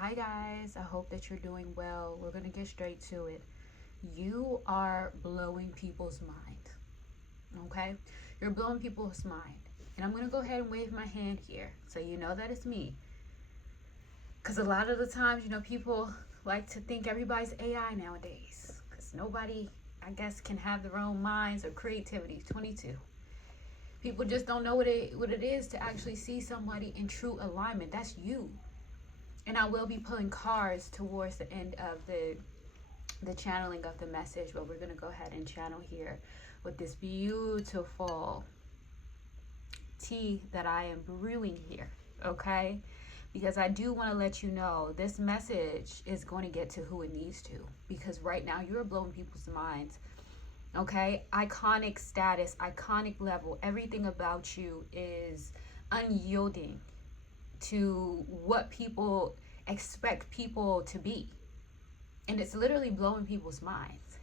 Hi guys, I hope that you're doing well. We're gonna get straight to it. You are blowing people's mind, okay? You're blowing people's mind. And I'm gonna go ahead and wave my hand here so you know that it's me. Because a lot of the times, people like to think everybody's AI nowadays. Because nobody, I guess, can have their own minds or creativity. 22. People just don't know what it is to actually see somebody in true alignment. That's you. And I will be pulling cards towards the end of the channeling of the message, but we're going to go ahead and channel here with this beautiful tea that I am brewing here, okay? Because I do want to let you know this message is going to get to who it needs to, because right now you're blowing people's minds, okay? Iconic status, iconic level, everything about you is unyielding to what people expect people to be. And it's literally blowing people's minds.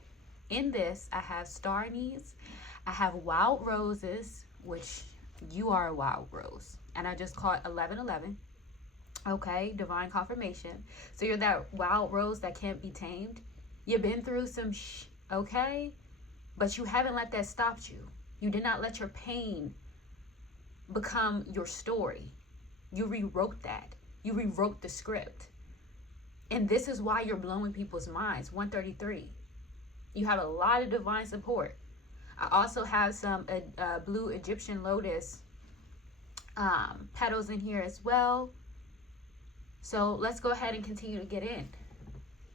In this, I have star needs, I have wild roses, which you are a wild rose. And I just caught 1111. Okay, divine confirmation. So you're that wild rose that can't be tamed. You've been through some okay? But you haven't let that stop you. You did not let your pain become your story. You rewrote that. You rewrote the script. And this is why you're blowing people's minds. 133. You have a lot of divine support. I also have some blue Egyptian lotus petals in here as well. So let's go ahead and continue to get in.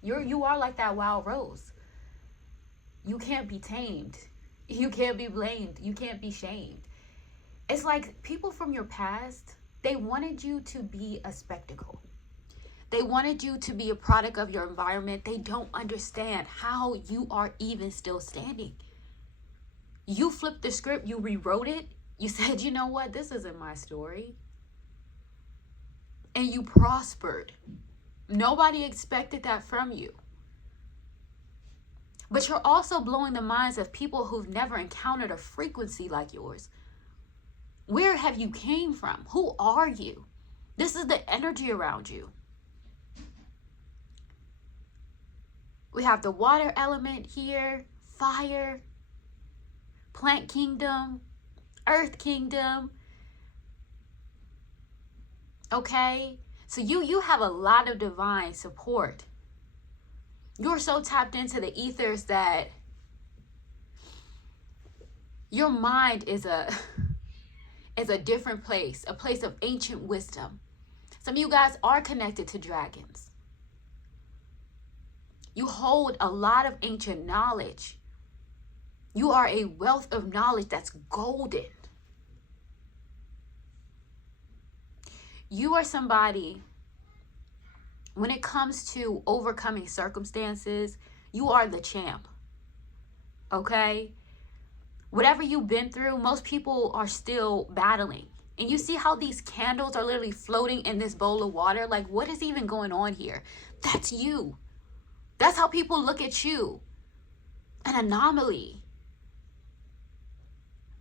You are like that wild rose. You can't be tamed. You can't be blamed. You can't be shamed. It's like people from your past, they wanted you to be a spectacle. They wanted you to be a product of your environment. They don't understand how you are even still standing. You flipped the script. You rewrote it. You said, you know what? This isn't my story. And you prospered. Nobody expected that from you. But you're also blowing the minds of people who've never encountered a frequency like yours. Where have you came from? Who are you? This is the energy around you. We have the water element here, fire, plant kingdom, earth kingdom. Okay? So you have a lot of divine support. You're so tapped into the ethers that your mind is a different place, a place of ancient wisdom. Some of you guys are connected to dragons. You hold a lot of ancient knowledge. You are a wealth of knowledge that's golden. You are somebody, when it comes to overcoming circumstances, you are the champ. Okay? Whatever you've been through, most people are still battling. And you see how these candles are literally floating in this bowl of water? Like, what is even going on here? That's you. That's how people look at you. An anomaly.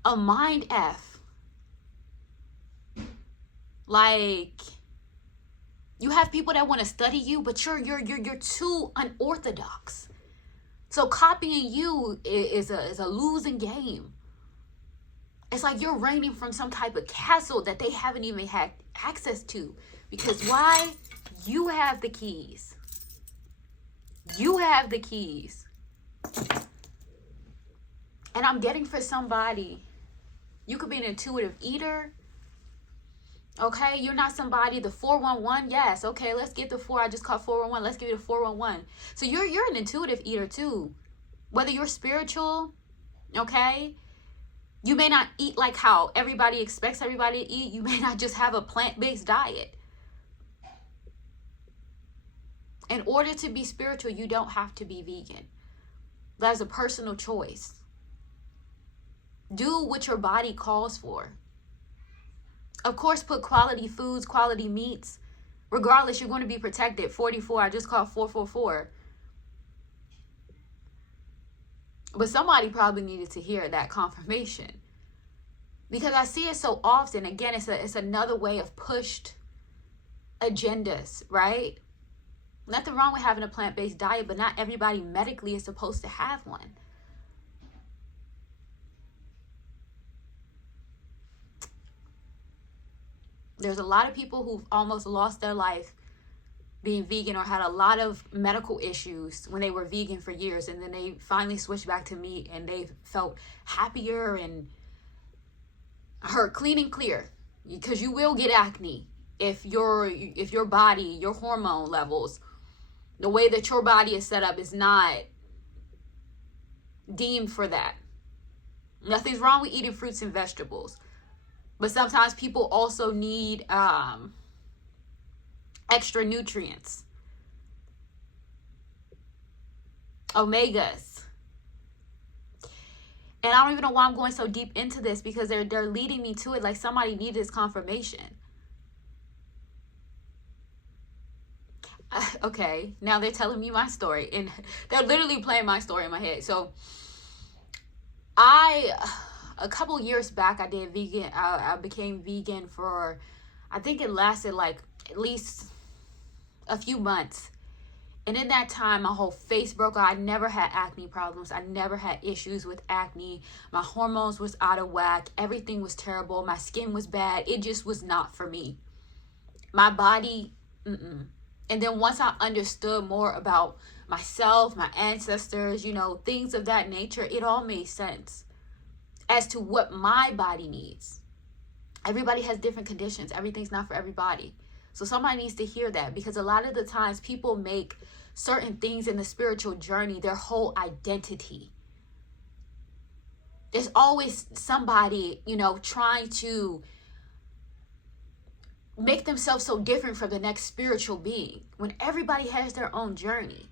A mind F. Like, you have people that want to study you, but you're too unorthodox. So copying you is a losing game. It's like you're reigning from some type of castle that they haven't even had access to. Because why? You have the keys. You have the keys. And I'm getting for somebody, you could be an intuitive eater. Okay, you're not somebody, the 411, yes, okay, let's get the 4, I just caught 411, let's give you the 411. So you're an intuitive eater too. Whether you're spiritual, okay, you may not eat like how everybody expects everybody to eat. You may not just have a plant-based diet. In order to be spiritual, you don't have to be vegan. That's a personal choice. Do what your body calls for. Of course, put quality foods, quality meats. Regardless, you're going to be protected. 44, I just called 444. But somebody probably needed to hear that confirmation. Because I see it so often. Again, it's another way of pushed agendas, right? Nothing wrong with having a plant-based diet, but not everybody medically is supposed to have one. There's a lot of people who've almost lost their life being vegan, or had a lot of medical issues when they were vegan for years, and then they finally switched back to meat and they felt happier and hurt clean and clear. Because you will get acne if your body, your hormone levels, the way that your body is set up is not deemed for that. Nothing's wrong with eating fruits and vegetables, but sometimes people also need extra nutrients, omegas. And I don't even know why I'm going so deep into this, because they're leading me to it like somebody needed this confirmation. Okay, now they're telling me my story, and they're literally playing my story in my head. So a couple years back, I did vegan. I became vegan for, I think it lasted like at least a few months. And in that time, my whole face broke out. I never had acne problems. I never had issues with acne. My hormones was out of whack. Everything was terrible. My skin was bad. It just was not for me. My body, And then once I understood more about myself, my ancestors, you know, things of that nature, it all made sense as to what my body needs. Everybody has different conditions. Everything's not for everybody. So somebody needs to hear that, because a lot of the times people make certain things in the spiritual journey their whole identity. There's always somebody, you know, trying to make themselves so different from the next spiritual being, when everybody has their own journey.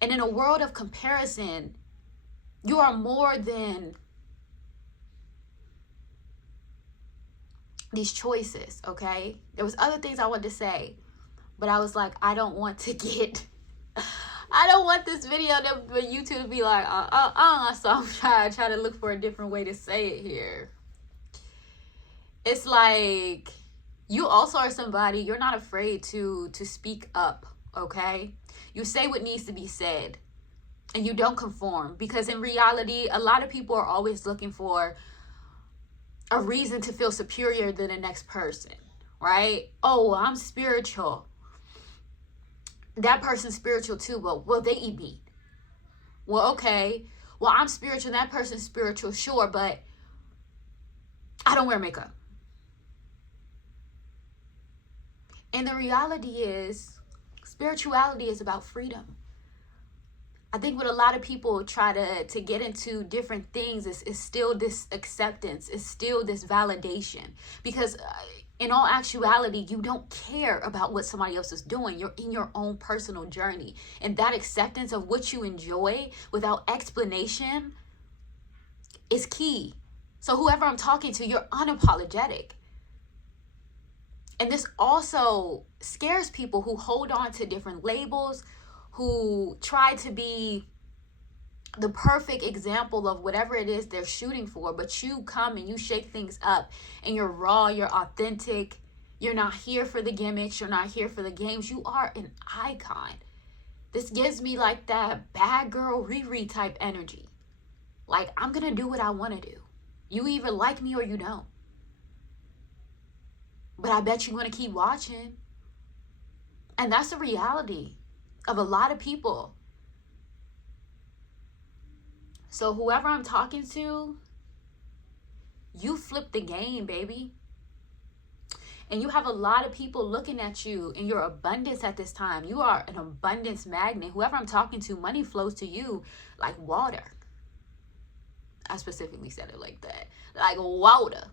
And in a world of comparison, you are more than these choices, okay? There was other things I wanted to say, but I was like, I don't want this video for YouTube to be like, so I'm trying to look for a different way to say it here. It's like, you also are somebody, you're not afraid to speak up, okay? You say what needs to be said, and you don't conform, because in reality, a lot of people are always looking for a reason to feel superior than the next person, right? Oh, I'm spiritual. That person's spiritual too. Well, they eat meat. Well, okay. Well, I'm spiritual. That person's spiritual, sure, but I don't wear makeup. And the reality is, spirituality is about freedom. I think what a lot of people try to get into different things is still this acceptance, is still this validation. Because in all actuality, you don't care about what somebody else is doing. You're in your own personal journey. And that acceptance of what you enjoy without explanation is key. So whoever I'm talking to, you're unapologetic. And this also scares people who hold on to different labels, who try to be the perfect example of whatever it is they're shooting for, but you come and you shake things up, and you're raw, you're authentic, you're not here for the gimmicks, you're not here for the games, you are an icon. This gives me like that bad girl Riri type energy. Like, I'm gonna do what I want to do. You either like me or you don't. But I bet you're gonna keep watching. And that's the reality of a lot of people. So whoever I'm talking to, you flip the game, baby. And you have a lot of people looking at you in your abundance at this time. You are an abundance magnet. Whoever I'm talking to, money flows to you like water. I specifically said it like that. Like water.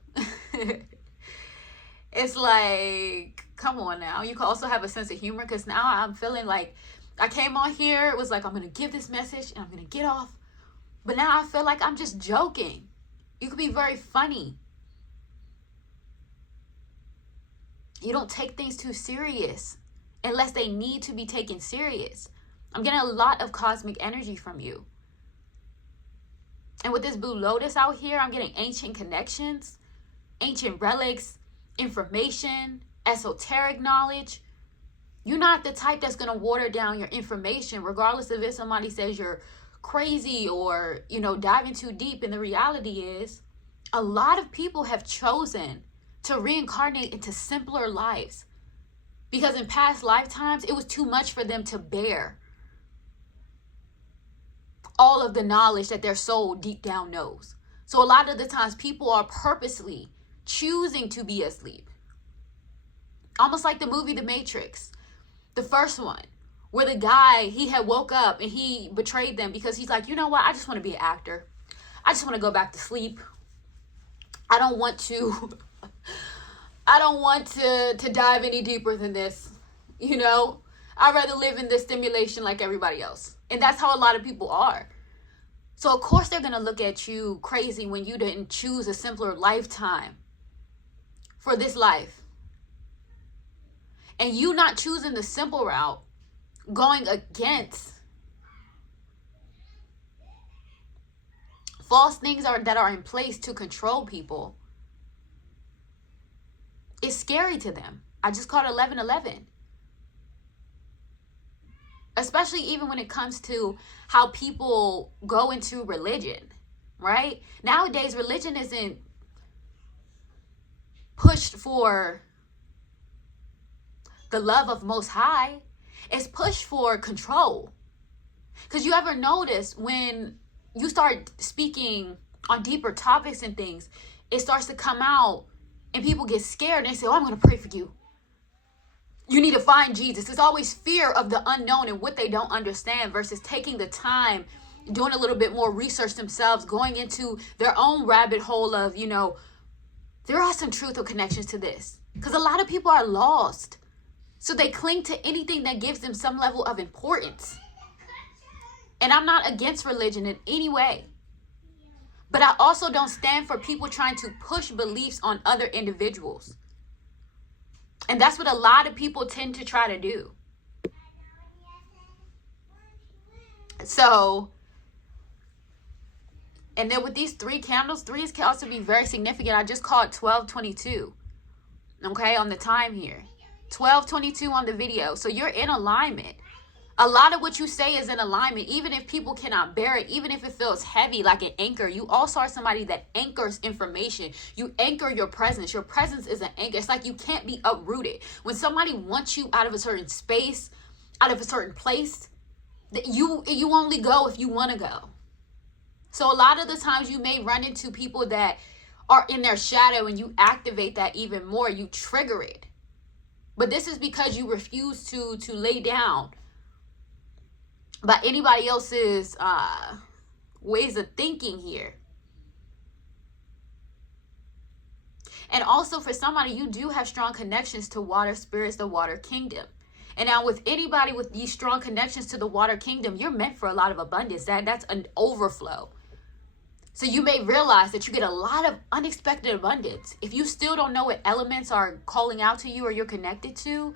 It's like, come on now. You can also have a sense of humor, because now I'm feeling like I came on here, it was like, I'm going to give this message and I'm going to get off. But now I feel like I'm just joking. You could be very funny. You don't take things too serious unless they need to be taken serious. I'm getting a lot of cosmic energy from you. And with this Blue Lotus out here, I'm getting ancient connections, ancient relics, information, esoteric knowledge. You're not the type that's going to water down your information, regardless of if somebody says you're crazy or, diving too deep. And the reality is, a lot of people have chosen to reincarnate into simpler lives because in past lifetimes, it was too much for them to bear all of the knowledge that their soul deep down knows. So a lot of the times people are purposely choosing to be asleep. Almost like the movie The Matrix, the first one, where the guy, he had woke up and he betrayed them because he's like, you know what? I just want to be an actor. I just want to go back to sleep. I don't want to dive any deeper than this. I'd rather live in this stimulation like everybody else. And that's how a lot of people are. So of course they're going to look at you crazy when you didn't choose a simpler lifetime for this life. And you not choosing the simple route, going against false things that are in place to control people, is scary to them. I just called 1111. Especially even when it comes to how people go into religion, right? Nowadays, religion isn't pushed for the love of Most High. It's pushed for control. Because you ever notice when you start speaking on deeper topics and things, it starts to come out and people get scared and they say, oh, I'm going to pray for you. You need to find Jesus. It's always fear of the unknown and what they don't understand versus taking the time, doing a little bit more research themselves, going into their own rabbit hole of, there are some truth or connections to this. Because a lot of people are lost. So they cling to anything that gives them some level of importance. And I'm not against religion in any way. But I also don't stand for people trying to push beliefs on other individuals. And that's what a lot of people tend to try to do. So, and then with these 3 candles, 3 can also be very significant. I just called 1222. Okay, on the time here. 1222 on the video. So you're in alignment. A lot of what you say is in alignment, even if people cannot bear it, even if it feels heavy like an anchor. You also are somebody that anchors information. You anchor your presence. Your presence is an anchor. It's like you can't be uprooted. When somebody wants you out of a certain space, out of a certain place, you only go if you want to go. So a lot of the times you may run into people that are in their shadow and you activate that even more. You trigger it. But this is because you refuse to lay down by anybody else's ways of thinking here. And also for somebody, you do have strong connections to water spirits, the water kingdom. And now with anybody with these strong connections to the water kingdom, you're meant for a lot of abundance. That's an overflow. So you may realize that you get a lot of unexpected abundance. If you still don't know what elements are calling out to you or you're connected to,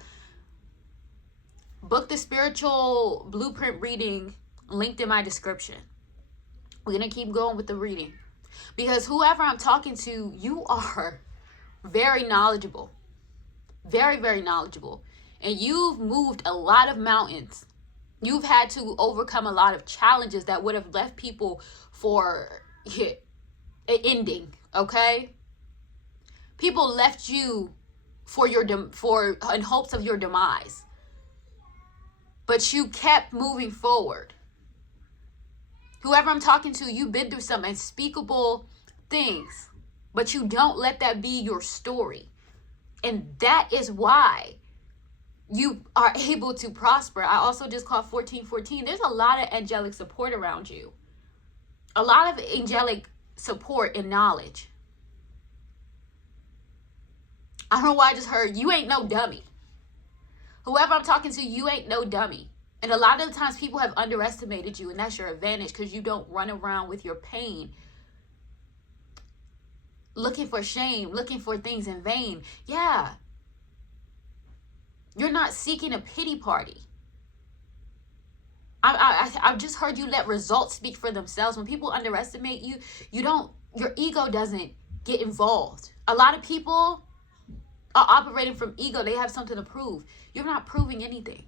book the spiritual blueprint reading linked in my description. We're going to keep going with the reading. Because whoever I'm talking to, you are very knowledgeable. Very, very knowledgeable. And you've moved a lot of mountains. You've had to overcome a lot of challenges that would have left people for an ending, okay? People left you in hopes of your demise. But you kept moving forward. Whoever I'm talking to, you've been through some unspeakable things, but you don't let that be your story. And that is why you are able to prosper. I also just called 1414. There's a lot of angelic support around you. A lot of angelic support and knowledge. I don't know why I just heard, you ain't no dummy. Whoever I'm talking to, you ain't no dummy. And a lot of the times people have underestimated you, and that's your advantage because you don't run around with your pain looking for shame, looking for things in vain. Yeah. You're not seeking a pity party. I've just heard you let results speak for themselves. When people underestimate you, your ego doesn't get involved. A lot of people, are operating from ego. They have something to prove. You're not proving anything.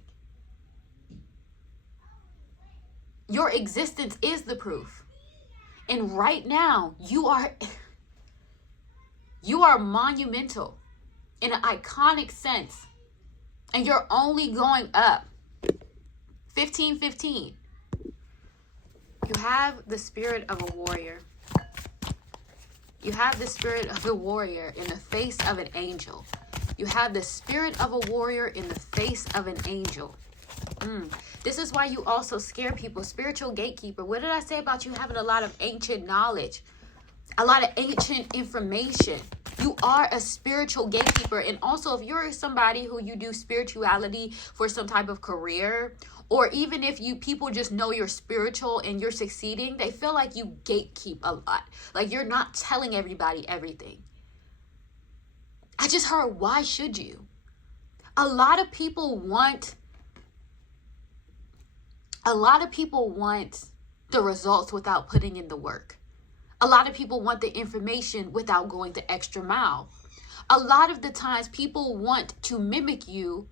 Your existence is the proof. And right now, you are monumental in an iconic sense. And you're only going up. 15-15. You have the spirit of a warrior. You have the spirit of a warrior in the face of an angel. You have the spirit of a warrior in the face of an angel. This is why you also scare people. Spiritual gatekeeper. What did I say about you having a lot of ancient knowledge? A lot of ancient information. You are a spiritual gatekeeper. And also, if you're somebody who you do spirituality for some type of career, or even if people just know you're spiritual and you're succeeding, they feel like you gatekeep a lot. Like you're not telling everybody everything. I just heard, why should you? A lot of people want the results without putting in the work. A lot of people want the information without going the extra mile. A lot of the times people want to mimic you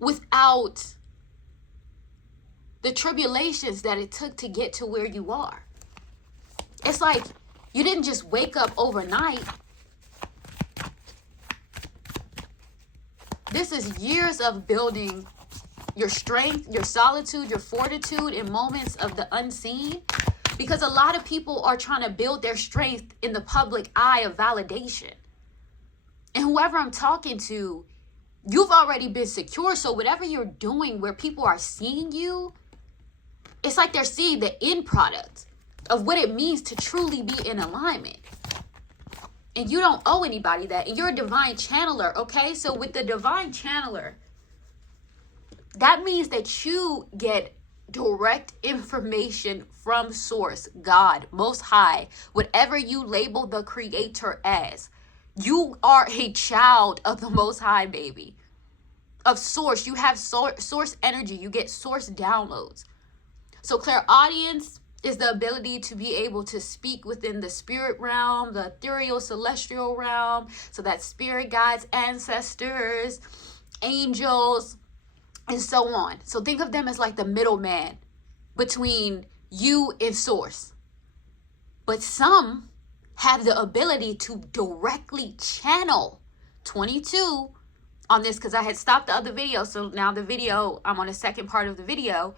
without the tribulations that it took to get to where you are. It's like you didn't just wake up overnight. This is years of building your strength, your solitude, your fortitude in moments of the unseen. Because a lot of people are trying to build their strength in the public eye of validation. And whoever I'm talking to, you've already been secure. So whatever you're doing where people are seeing you, it's like they're seeing the end product of what it means to truly be in alignment. And you don't owe anybody that. And you're a divine channeler, okay? So with the divine channeler, that means that you get direct information from source, God, Most High, whatever you label the creator as. You are a child of the Most High, baby. Of source. You have source energy. You get source downloads. So clairaudience is the ability to be able to speak within the spirit realm, the ethereal celestial realm. So that's spirit guides, ancestors, angels, and so on. So think of them as like the middleman between you and source. But some have the ability to directly channel 22 on this, because I had stopped the other video. So now the video, I'm on the second part of the video.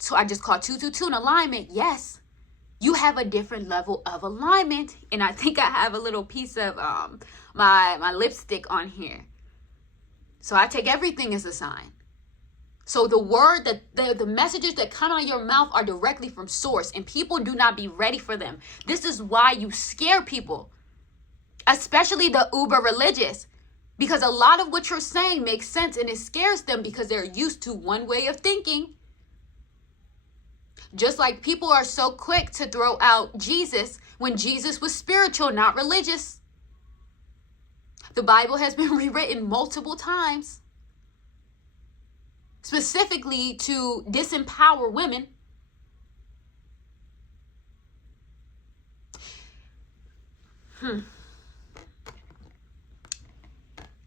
So I just called 222 in alignment. Yes, you have a different level of alignment. And I think I have a little piece of my lipstick on here. So I take everything as a sign. So the word that the messages that come out of your mouth are directly from source, and people do not be ready for them. This is why you scare people, especially the uber religious, because a lot of what you're saying makes sense and it scares them because they're used to one way of thinking. Just like people are so quick to throw out Jesus when Jesus was spiritual, not religious. The Bible has been rewritten multiple times, specifically to disempower women.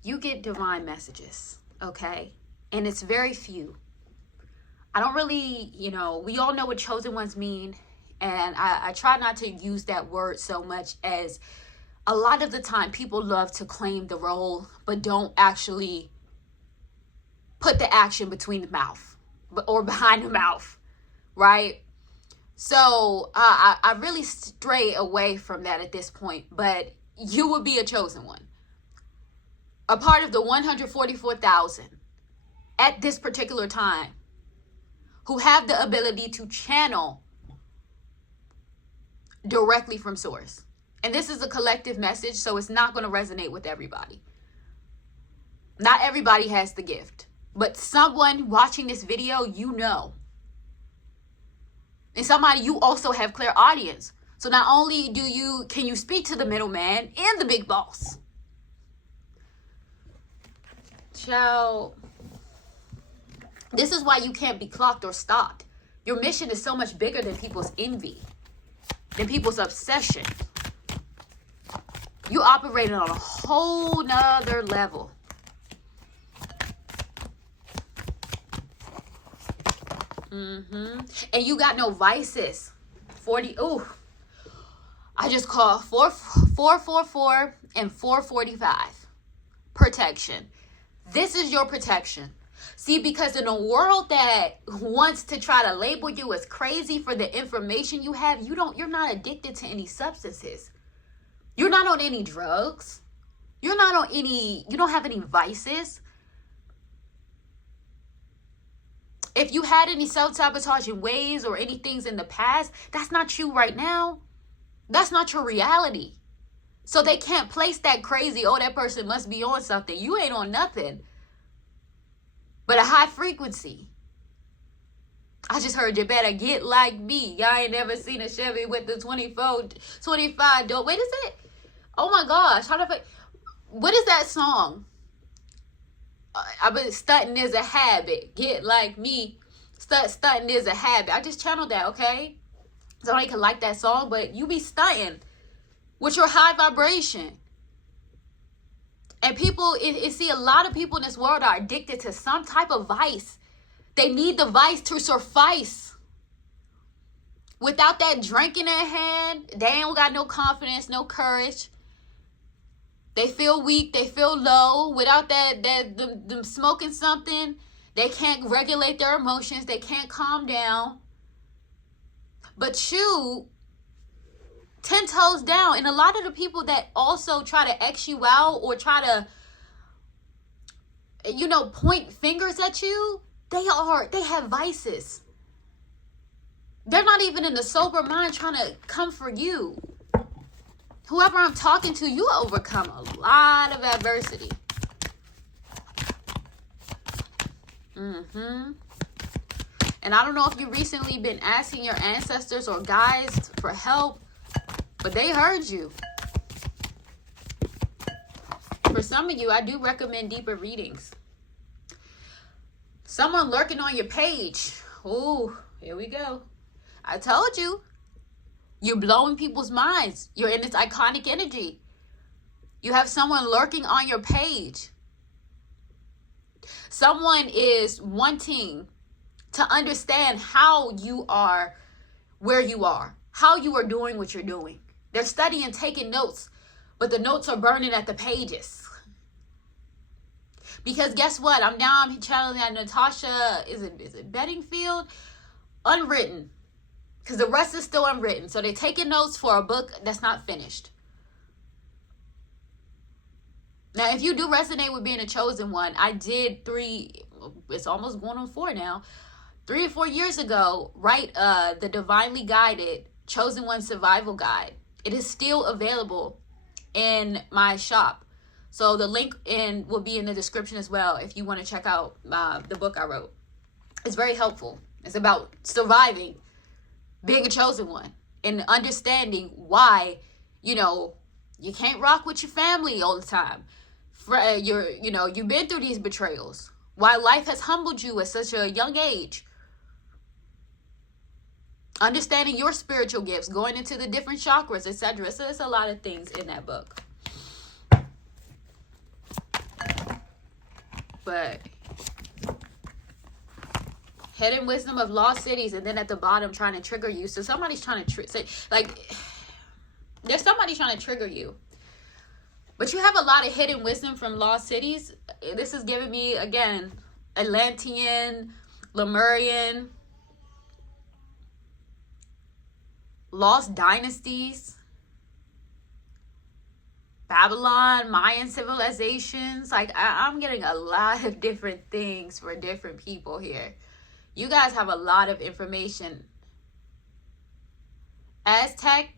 You get divine messages, okay? And it's very few. I don't really, we all know what chosen ones mean. And I try not to use that word so much, as a lot of the time people love to claim the role, but don't actually put the action between the mouth or behind the mouth, right? So I really stray away from that at this point, but you will be a chosen one. A part of the 144,000 at this particular time who have the ability to channel directly from source. And this is a collective message, so it's not going to resonate with everybody. Not everybody has the gift. But someone watching this video, and somebody, you also have clairaudience. So not only can you speak to the middleman and the big boss. Child, this is why you can't be clocked or stopped. Your mission is so much bigger than people's envy, than people's obsession. You operate on a whole nother level. And you got no vices. 40. Ooh. I just call 444 and 445. Protection. This is your protection. See, because in a world that wants to try to label you as crazy for the information you have, you're not addicted to any substances. You're not on any drugs. You don't have any vices. If you had any self-sabotaging ways or any things in the past, that's not you right now. That's not your reality. So they can't place that crazy, oh, that person must be on something. You ain't on nothing but a high frequency. I just heard you better get like me. Y'all ain't never seen a Chevy with the 25 door. Wait, is it? Oh my gosh. What is that song? I've been stunting is a habit. Get like me. Stunting is a habit. I just channeled that, okay? Somebody can like that song, but you be stunting with your high vibration. And people, see, a lot of people in this world are addicted to some type of vice. They need the vice to suffice. Without that drink in their hand, they ain't got no confidence, no courage. They feel weak, they feel low. Without them smoking something, they can't regulate their emotions, they can't calm down. But you, 10 toes down. And a lot of the people that also try to X you out or try to, point fingers at you, they have vices. They're not even in the sober mind trying to come for you. Whoever I'm talking to, you overcome a lot of adversity. And I don't know if you've recently been asking your ancestors or guides for help, but they heard you. For some of you, I do recommend deeper readings. Someone lurking on your page. Ooh, here we go. I told you. You're blowing people's minds. You're in this iconic energy. You have someone lurking on your page. Someone is wanting to understand how you are where you are, how you are doing what you're doing. They're studying, taking notes, but the notes are burning at the pages. Because guess what? I'm channeling that Natasha, is it Bedingfield? Unwritten. Because the rest is still unwritten. So they're taking notes for a book that's not finished. Now, if you do resonate with being a chosen one, I did it's almost going on 4 now. 3 or 4 years ago, write the Divinely Guided Chosen One Survival Guide. It is still available in my shop. So the link will be in the description as well if you want to check out the book I wrote. It's very helpful. It's about surviving, being a chosen one, and understanding why, you can't rock with your family all the time. You've been through these betrayals. Why life has humbled you at such a young age. Understanding your spiritual gifts, going into the different chakras, etc. So there's a lot of things in that book. But hidden wisdom of lost cities, and then at the bottom trying to trigger you. So somebody's trying to there's somebody trying to trigger you. But you have a lot of hidden wisdom from lost cities. This is giving me, again, Atlantean, Lemurian, lost dynasties, Babylon, Mayan civilizations. I'm getting a lot of different things for different people here. You guys have a lot of information. Aztec.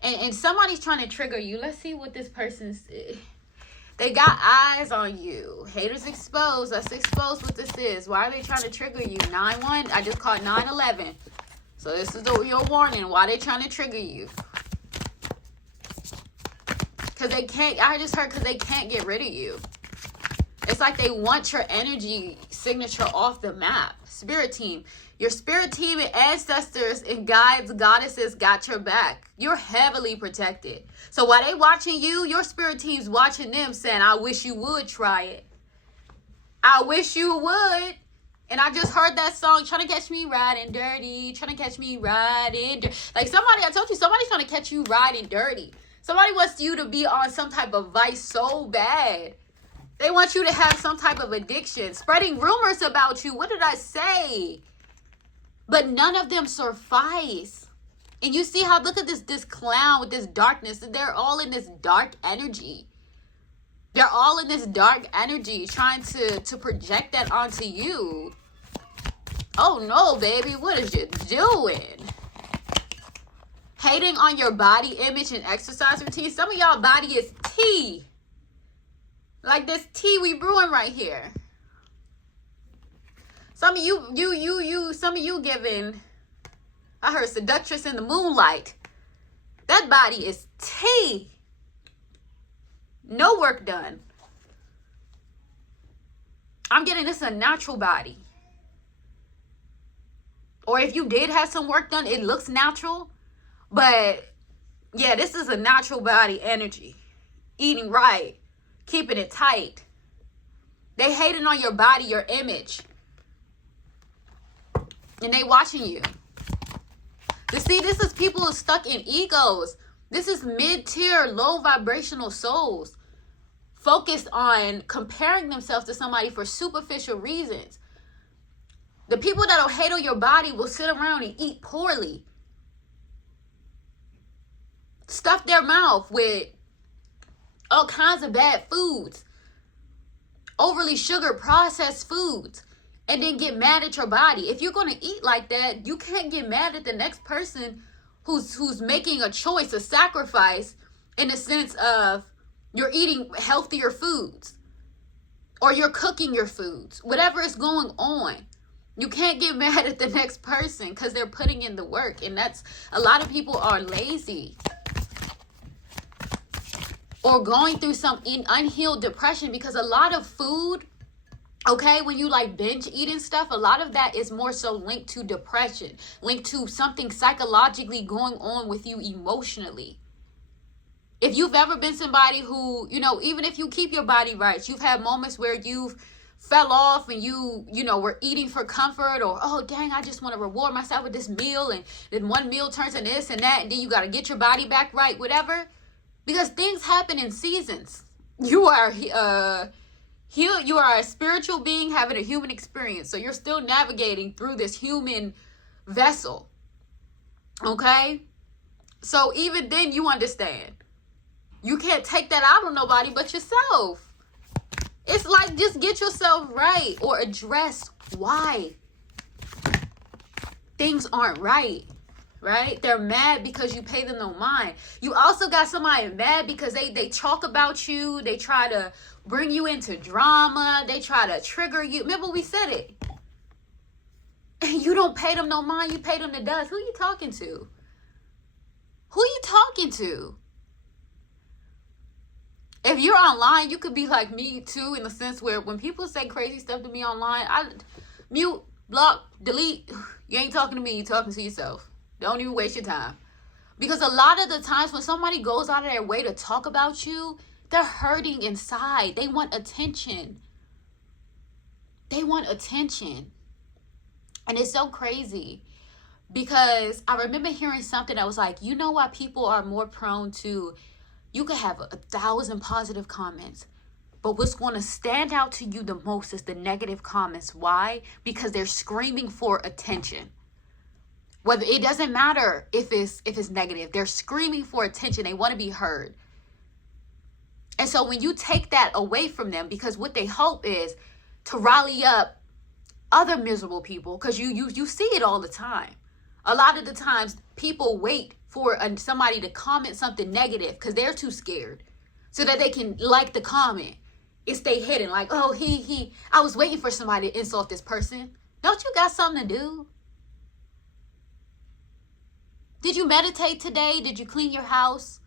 And somebody's trying to trigger you. Let's see what this person's... They got eyes on you. Haters exposed. Let's expose what this is. Why are they trying to trigger you? 9-1. I just caught 9-11. So this is your warning. Why they trying to trigger you? Because they can't... I just heard because they can't get rid of you. It's like they want your energy signature off the map. Spirit team. Your spirit team and ancestors and guides, goddesses got your back. You're heavily protected. So while they watching you, your spirit team's watching them saying, I wish you would try it. I wish you would. And I just heard that song, trying to catch me riding dirty, trying to catch me riding dirty. Like somebody, I told you, somebody's trying to catch you riding dirty. Somebody wants you to be on some type of vice so bad. They want you to have some type of addiction, spreading rumors about you. What did I say? But none of them suffice. And you see how, look at this clown with this darkness. They're all in this dark energy. They're all in this dark energy trying to project that onto you. Oh no, baby, what is you doing? Hating on your body image and exercise routine. Some of y'all body is tea. Like this tea we brewing right here. Some of you giving, I heard seductress in the moonlight. That body is tea. No work done. I'm getting this a natural body. Or if you did have some work done, it looks natural. But yeah, this is a natural body energy. Eating right. Keeping it tight. They hating on your body, your image. And they watching you. You see, this is people who stuck in egos. This is mid-tier, low vibrational souls. Focused on comparing themselves to somebody for superficial reasons. The people that'll hate on your body will sit around and eat poorly. Stuff their mouth with all kinds of bad foods. Overly sugar processed foods. And then get mad at your body. If you're going to eat like that, you can't get mad at the next person who's making a choice, a sacrifice, in the sense of you're eating healthier foods. Or you're cooking your foods. Whatever is going on. You can't get mad at the next person because they're putting in the work. And that's, a lot of people are lazy. Or going through some unhealed depression because a lot of food, okay, when you like binge eating stuff, a lot of that is more so linked to depression, linked to something psychologically going on with you emotionally. If you've ever been somebody who, you know, even if you keep your body right, you've had moments where you've fell off and you know, were eating for comfort, or, oh, dang, I just want to reward myself with this meal, and then one meal turns into this and that, and then you got to get your body back right, whatever. Because things happen in seasons. You are a spiritual being having a human experience. So you're still navigating through this human vessel. Okay? So even then you understand. You can't take that out on nobody but yourself. It's like, just get yourself right, or address why things aren't right. Right? They're mad because you pay them no mind. You also got somebody mad because they talk about you. They try to bring you into drama. They try to trigger you. Remember we said it. And you don't pay them no mind. You pay them to dust. Who you talking to? Who you talking to? If you're online, you could be like me too, in the sense where when people say crazy stuff to me online, I mute, block, delete. You ain't talking to me. You're talking to yourself. Don't even waste your time. Because a lot of the times when somebody goes out of their way to talk about you, they're hurting inside. They want attention. They want attention. And it's so crazy. Because I remember hearing something that was like, you know why people are more prone to, you could have 1,000 positive comments, but what's going to stand out to you the most is the negative comments. Why? Because they're screaming for attention. Whether, it doesn't matter if it's negative. They're screaming for attention. They want to be heard. And so when you take that away from them, because what they hope is to rally up other miserable people, because you see it all the time. A lot of the times people wait for somebody to comment something negative because they're too scared, so that they can like the comment and stay hidden. Like, oh, I was waiting for somebody to insult this person. Don't you got something to do? Did you meditate today? Did you clean your house?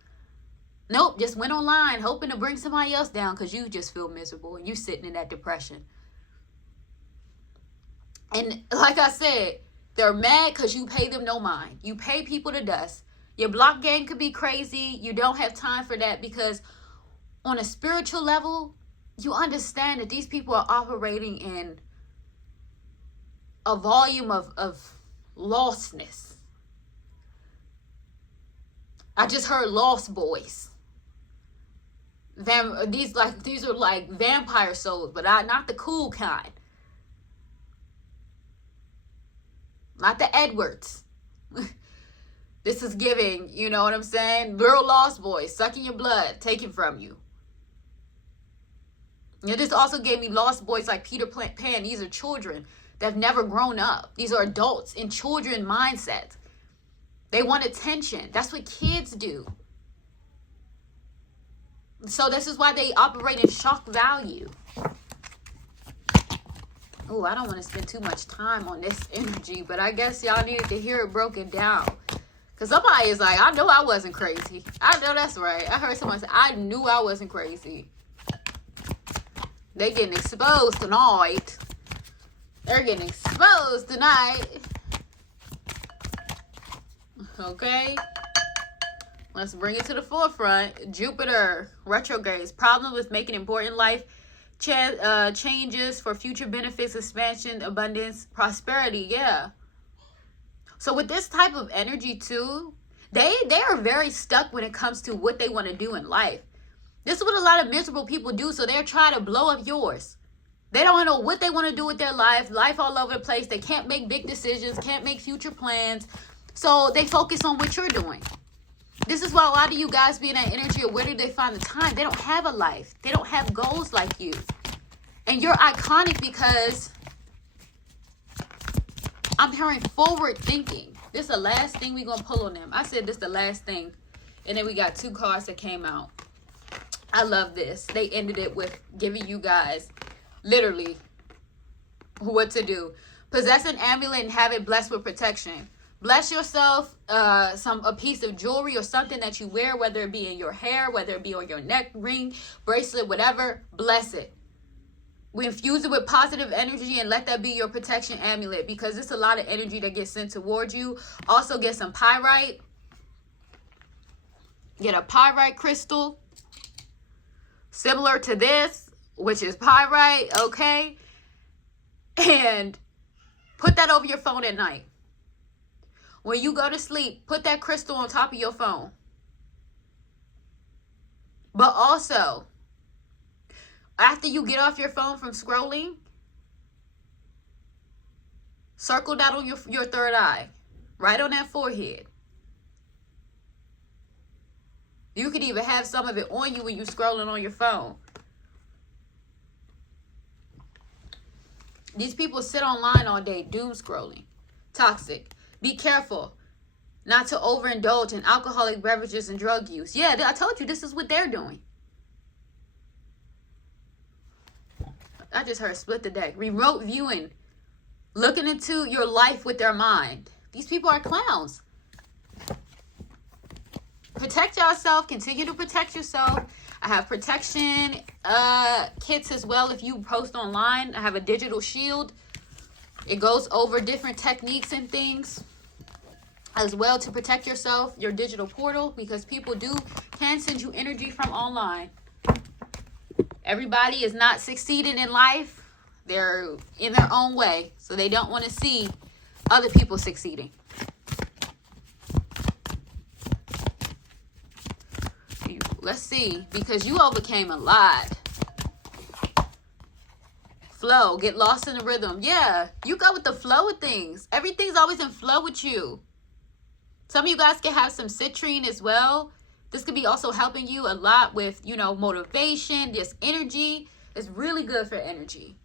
Nope, just went online hoping to bring somebody else down because you just feel miserable and you sitting in that depression. And like I said, they're mad because you pay them no mind. You pay people to dust. Your block game could be crazy. You don't have time for that, because on a spiritual level, you understand that these people are operating in a volume of lostness. I just heard lost boys. These are like vampire souls, but not the cool kind. Not the Edwards. This is giving, you know what I'm saying? Real lost boys, sucking your blood, taken from you. And this also gave me lost boys like Peter Pan. These are children that have never grown up. These are adults in children mindsets. They want attention. That's what kids do. So this is why they operate in shock value. Oh, I don't want to spend too much time on this energy, but I guess y'all needed to hear it broken down. Because somebody is like, I know I wasn't crazy. I know that's right. I heard someone say, I knew I wasn't crazy. They getting exposed tonight. They're getting exposed tonight. Okay. Let's bring it to the forefront. Jupiter retrogrades. Problem with making important life changes for future benefits, expansion, abundance, prosperity. Yeah. So with this type of energy too, they are very stuck when it comes to what they want to do in life. This is what a lot of miserable people do. So they're trying to blow up yours. They don't know what they want to do with their life all over the place. They can't make big decisions, can't make future plans. So they focus on what you're doing. This is why a lot of you guys be in that energy of where do they find the time? They don't have a life. They don't have goals like you. And you're iconic because I'm hearing forward thinking. This is the last thing we're going to pull on them. I said this the last thing. And then we got 2 cards that came out. I love this. They ended it with giving you guys literally what to do. Possess an amulet and have it blessed with protection. Bless yourself a piece of jewelry or something that you wear, whether it be in your hair, whether it be on your neck, ring, bracelet, whatever. Bless it. We infuse it with positive energy and let that be your protection amulet, because it's a lot of energy that gets sent towards you. Also get some pyrite. Get a pyrite crystal similar to this, which is pyrite, okay? And put that over your phone at night. When you go to sleep, put that crystal on top of your phone. But also, after you get off your phone from scrolling, circle that on your third eye, right on that forehead. You could even have some of it on you when you're scrolling on your phone. These people sit online all day, doom scrolling. Toxic. Be careful not to overindulge in alcoholic beverages and drug use. Yeah, I told you this is what they're doing. I just heard split the deck. Remote viewing. Looking into your life with their mind. These people are clowns. Protect yourself. Continue to protect yourself. I have protection kits as well if you post online. I have a digital shield. It goes over different techniques and things as well to protect yourself, your digital portal, because people can send you energy from online. Everybody is not succeeding in life. They're in their own way, so they don't want to see other people succeeding. Let's see, because you overcame a lot. Flow, get lost in the rhythm. Yeah, you go with the flow of things. Everything's always in flow with you. Some of you guys can have some citrine as well. This could be also helping you a lot with, motivation, just energy. It's really good for energy.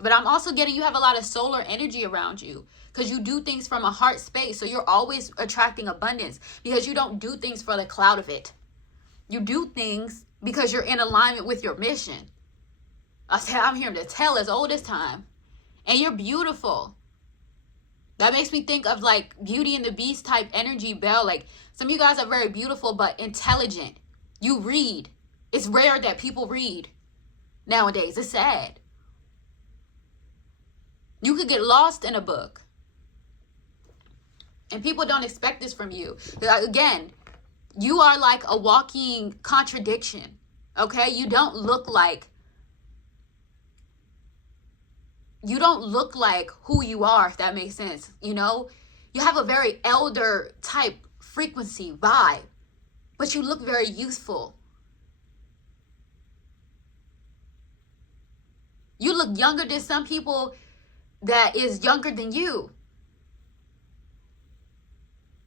But I'm also getting you have a lot of solar energy around you because you do things from a heart space. So you're always attracting abundance because you don't do things for the cloud of it. You do things because you're in alignment with your mission. I'm here to tell as old as time. And you're beautiful. That makes me think of like Beauty and the Beast type energy, Belle. Like some of you guys are very beautiful but intelligent. You read. It's rare that people read nowadays. It's sad. You could get lost in a book. And people don't expect this from you. Again, you are like a walking contradiction. Okay? You don't look like you don't look like who you are, if that makes sense. You know, you have a very elder type frequency vibe, but you look very youthful. You look younger than some people that is younger than you.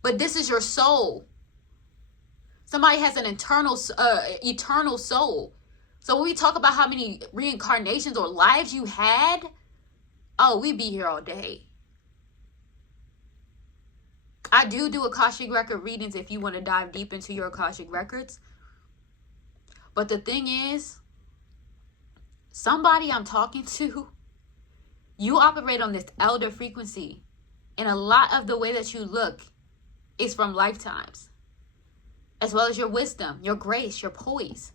But this is your soul. Somebody has an eternal soul. So when we talk about how many reincarnations or lives you had, oh, we'd be here all day. I do Akashic record readings if you want to dive deep into your Akashic records. But the thing is, somebody I'm talking to, you operate on this elder frequency. And a lot of the way that you look is from lifetimes. As well as your wisdom, your grace, your poise.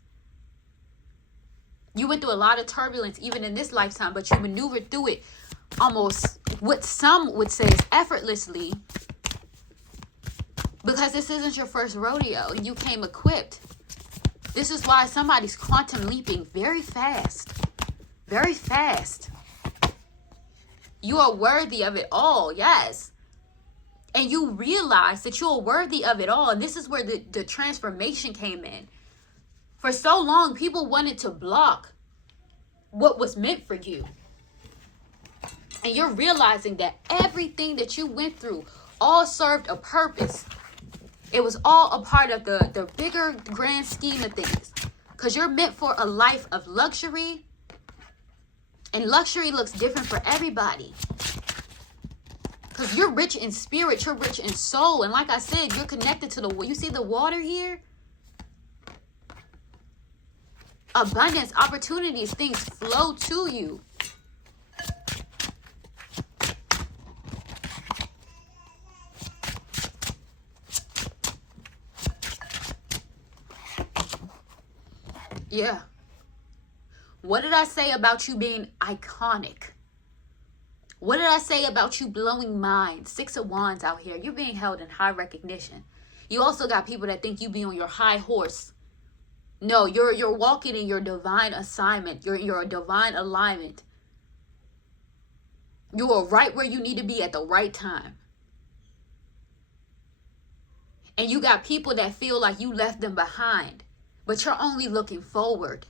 You went through a lot of turbulence even in this lifetime, but you maneuvered through it almost, what some would say, is effortlessly. Because this isn't your first rodeo and you came equipped. This is why somebody's quantum leaping very fast. Very fast. You are worthy of it all, yes. And you realize that you're worthy of it all. And this is where the transformation came in. For so long, people wanted to block what was meant for you. And you're realizing that everything that you went through all served a purpose. It was all a part of the bigger grand scheme of things. Because you're meant for a life of luxury. And luxury looks different for everybody. Because you're rich in spirit, you're rich in soul. And like I said, you're connected to the, you see the water here? Abundance, opportunities, things flow to you. Yeah. What did I say about you being iconic? What did I say about you blowing minds? 6 of Wands out here. You're being held in high recognition. You also got people that think you be on your high horse. No, you're walking in your divine assignment. You're a divine alignment. You are right where you need to be at the right time. And you got people that feel like you left them behind, but you're only looking forward.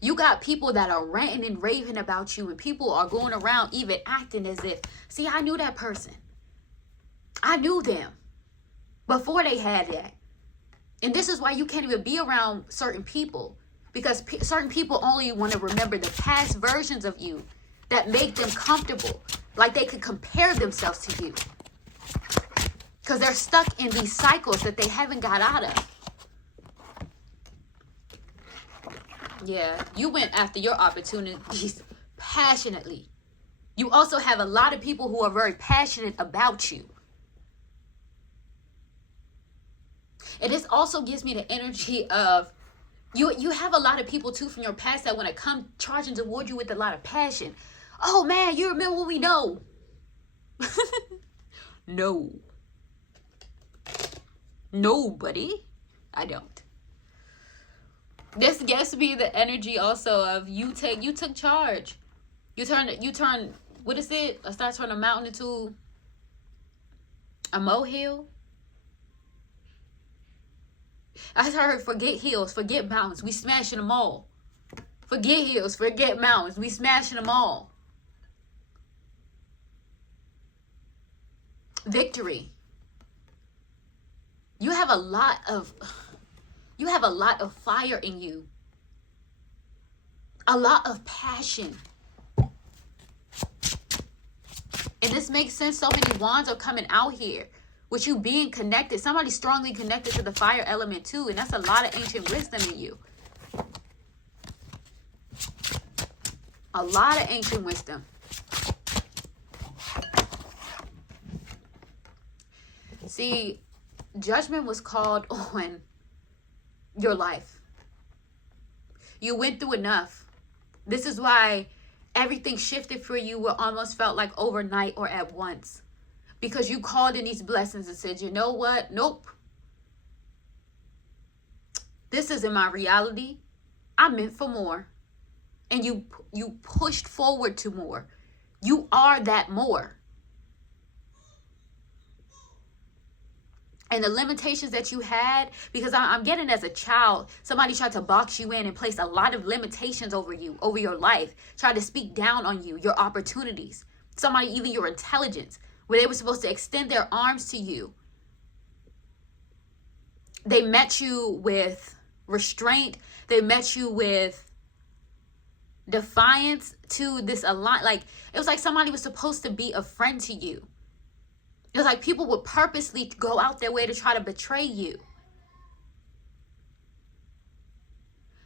You got people that are ranting and raving about you, and people are going around even acting as if, see, I knew that person. I knew them before they had that. And this is why you can't even be around certain people, because certain people only want to remember the past versions of you that make them comfortable, like they could compare themselves to you, because they're stuck in these cycles that they haven't got out of. Yeah, you went after your opportunities passionately. You also have a lot of people who are very passionate about you. And this also gives me the energy of, you have a lot of people too from your past that want to come charging toward you with a lot of passion. Oh man, you remember when we know? No. Nobody. I don't. This gets me the energy also of you took charge. You turn, what is it? I start turning a mountain into a molehill. I heard forget hills, forget mountains. We smashing them all. Forget hills, forget mountains. We smashing them all. Victory. You have a lot of fire in you. A lot of passion. And this makes sense. So many wands are coming out here with you being connected. Somebody strongly connected to the fire element too. And that's a lot of ancient wisdom in you. A lot of ancient wisdom. See, judgment was called on your life. You went through enough. This is why everything shifted for you. What almost felt like overnight or at once. Because you called in these blessings and said, you know what? Nope. This isn't my reality. I'm meant for more. and you pushed forward to more. You are that more. And the limitations that you had, because I'm getting as a child, somebody tried to box you in and place a lot of limitations over you, over your life, tried to speak down on you, your opportunities, somebody, even your intelligence, where they were supposed to extend their arms to you. They met you with restraint. They met you with defiance to this align. Like, it was like somebody was supposed to be a friend to you. It was like people would purposely go out their way to try to betray you.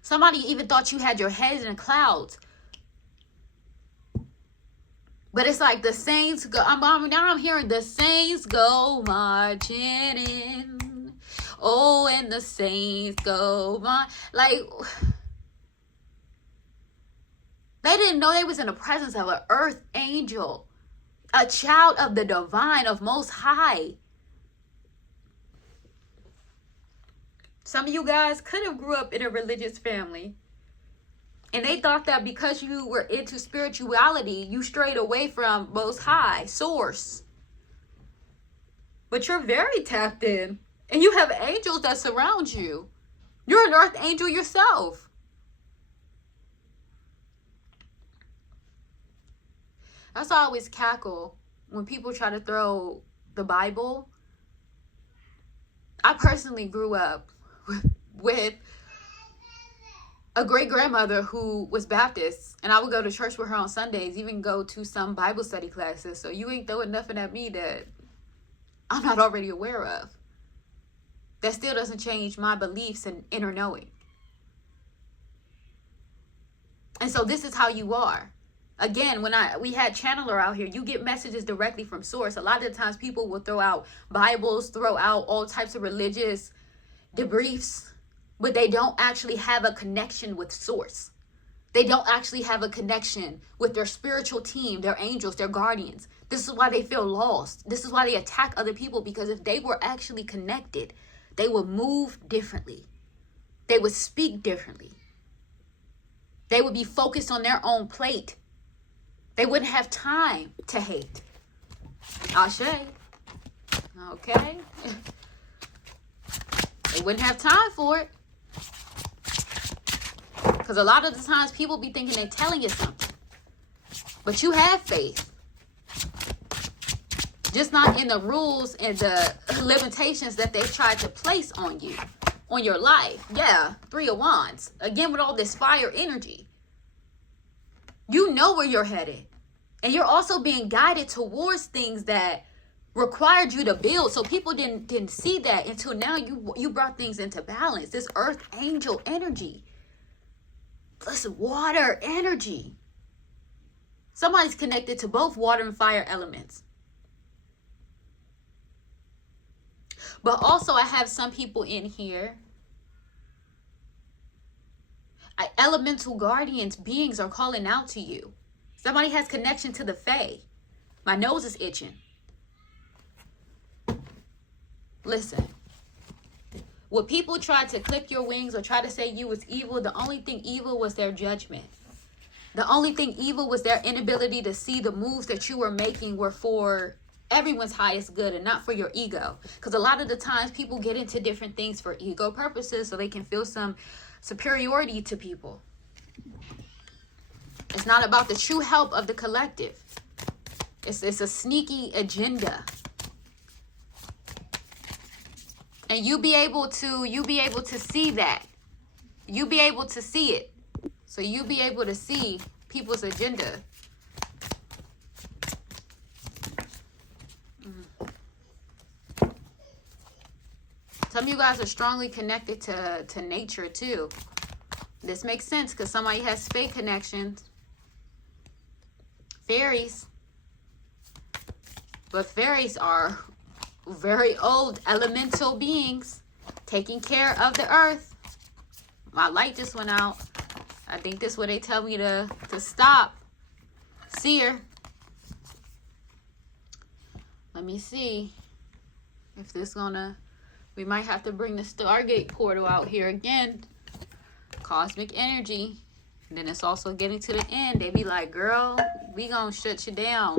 Somebody even thought you had your head in the clouds. But it's like the saints go. Now I'm hearing the saints go marching in. Oh, and the saints go like, they didn't know they was in the presence of an earth angel, a child of the divine, of Most High. Some of you guys could have grew up in a religious family, and they thought that because you were into spirituality, you strayed away from Most High, Source. But you're very tapped in, and you have angels that surround you. You're an earth angel yourself. That's why I always cackle when people try to throw the Bible. I personally grew up with a great-grandmother who was Baptist, and I would go to church with her on Sundays, even go to some Bible study classes. So you ain't throwing nothing at me that I'm not already aware of. That still doesn't change my beliefs and inner knowing. And so this is how you are. Again, when we had Channeler out here, you get messages directly from Source. A lot of the times people will throw out Bibles, throw out all types of religious debriefs, but they don't actually have a connection with Source. They don't actually have a connection with their spiritual team, their angels, their guardians. This is why they feel lost. This is why they attack other people, because if they were actually connected, they would move differently. They would speak differently. They would be focused on their own plate. They wouldn't have time to hate. Ashe. Okay. They wouldn't have time for it. Because a lot of the times people be thinking they're telling you something. But you have faith. Just not in the rules and the limitations that they've tried to place on you, on your life. Yeah, 3 of Wands. Again, with all this fire energy. You know where you're headed. And you're also being guided towards things that required you to build. So people didn't see that until now. You brought things into balance. This earth angel energy. This water energy. Somebody's connected to both water and fire elements. But also I have some people in here. Elemental guardians, beings are calling out to you. Somebody has connection to the Fae. My nose is itching. Listen. When people try to clip your wings or try to say you was evil, the only thing evil was their judgment. The only thing evil was their inability to see the moves that you were making were for everyone's highest good and not for your ego. Because a lot of the times people get into different things for ego purposes so they can feel some superiority to people. It's not about the true help of the collective. It's a sneaky agenda. And you be able to see that. You be able to see it. So you be able to see people's agenda. Some of you guys are strongly connected to nature too. This makes sense because somebody has fake connections. Fairies. But fairies are very old elemental beings taking care of the earth. My light just went out. I think this is where they tell me to stop. Seer. Let me see if this gonna... We might have to bring the Stargate portal out here again. Cosmic energy. Then it's also getting to the end. They be like, girl, we gonna shut you down.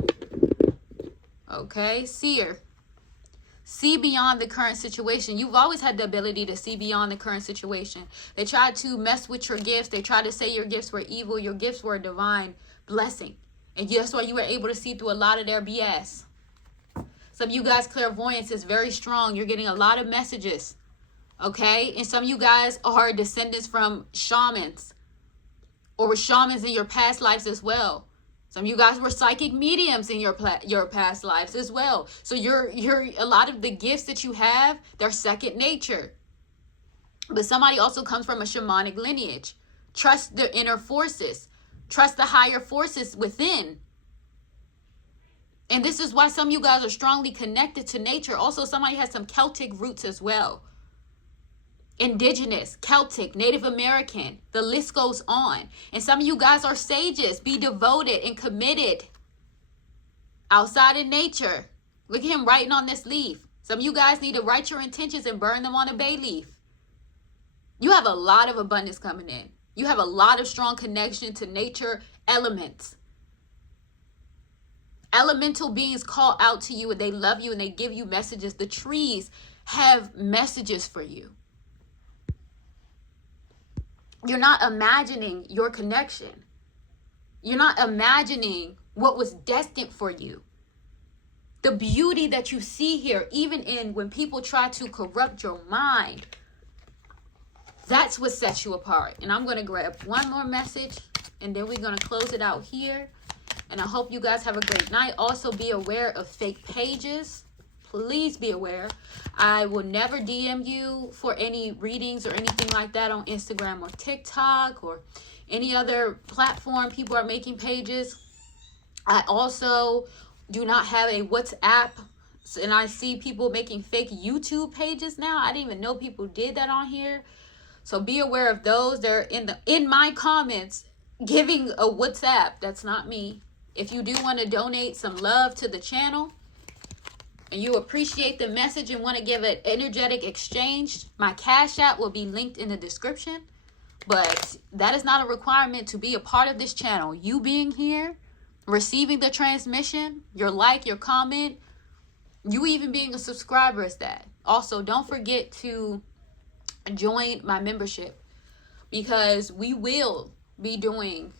Okay, seer. See beyond the current situation. You've always had the ability to see beyond the current situation. They tried to mess with your gifts. They tried to say your gifts were evil. Your gifts were a divine blessing. And that's why you were able to see through a lot of their BS. Some of you guys, clairvoyance is very strong. You're getting a lot of messages. Okay? And some of you guys are descendants from shamans. Or were shamans in your past lives as well. Some of you guys were psychic mediums in your past lives as well. So you're a lot of the gifts that you have, they're second nature. But somebody also comes from a shamanic lineage. Trust the inner forces. Trust the higher forces within. And this is why some of you guys are strongly connected to nature. Also, somebody has some Celtic roots as well. Indigenous, Celtic, Native American, the list goes on. And some of you guys are sages. Be devoted and committed outside in nature. Look at him writing on this leaf. Some of you guys need to write your intentions and burn them on a bay leaf. You have a lot of abundance coming in. You have a lot of strong connection to nature elements. Elemental beings call out to you and they love you and they give you messages. The trees have messages for you. You're not imagining your connection. You're not imagining what was destined for you. The beauty that you see here, even in when people try to corrupt your mind, that's what sets you apart. And I'm going to grab one more message and then we're going to close it out here. And I hope you guys have a great night. Also be aware of fake pages. Please be aware. I will never DM you for any readings or anything like that on Instagram or TikTok or any other platform. People are making pages. I also do not have a WhatsApp. And I see people making fake YouTube pages now. I didn't even know people did that on here. So be aware of those. They're in my comments giving a WhatsApp. That's not me. If you do want to donate some love to the channel, and you appreciate the message and want to give an energetic exchange, my Cash App will be linked in the description. But that is not a requirement to be a part of this channel. You being here, receiving the transmission, your like, your comment, you even being a subscriber is that. Also, don't forget to join my membership because we will be doing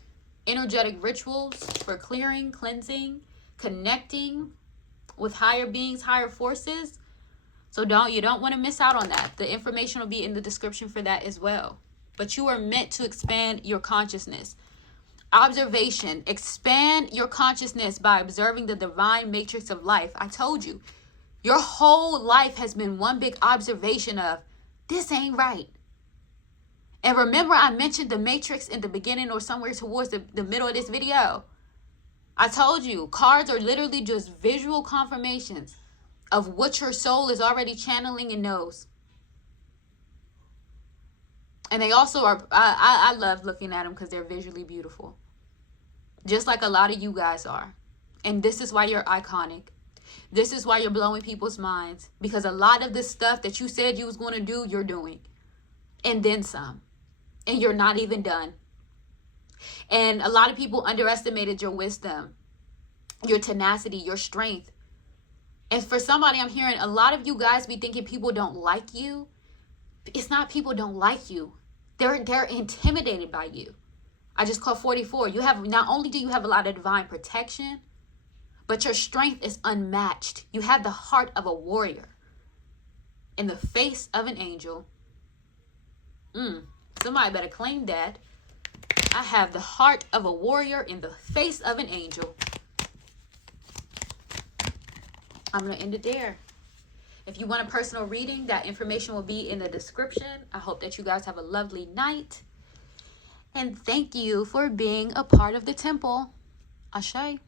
energetic rituals for clearing, cleansing, connecting with higher beings, higher forces. So you don't want to miss out on that. The information will be in the description for that as well. But you are meant to expand your consciousness. Observation. Expand your consciousness by observing the divine matrix of life. I told you, your whole life has been one big observation of, this ain't right. And remember, I mentioned the matrix in the beginning or somewhere towards the middle of this video. I told you, cards are literally just visual confirmations of what your soul is already channeling and knows. And they also are, I love looking at them because they're visually beautiful. Just like a lot of you guys are. And this is why you're iconic. This is why you're blowing people's minds. Because a lot of this stuff that you said you was going to do, you're doing. And then some. And you're not even done. And a lot of people underestimated your wisdom, your tenacity, your strength. And for somebody, I'm hearing a lot of you guys be thinking people don't like you. It's not people don't like you. They're intimidated by you. I just called 44. You have, not only do you have a lot of divine protection, but your strength is unmatched. You have the heart of a warrior in the face of an angel. Somebody better claim that. I have the heart of a warrior in the face of an angel. I'm going to end it there. If you want a personal reading, that information will be in the description. I hope that you guys have a lovely night. And thank you for being a part of the temple. Ashe.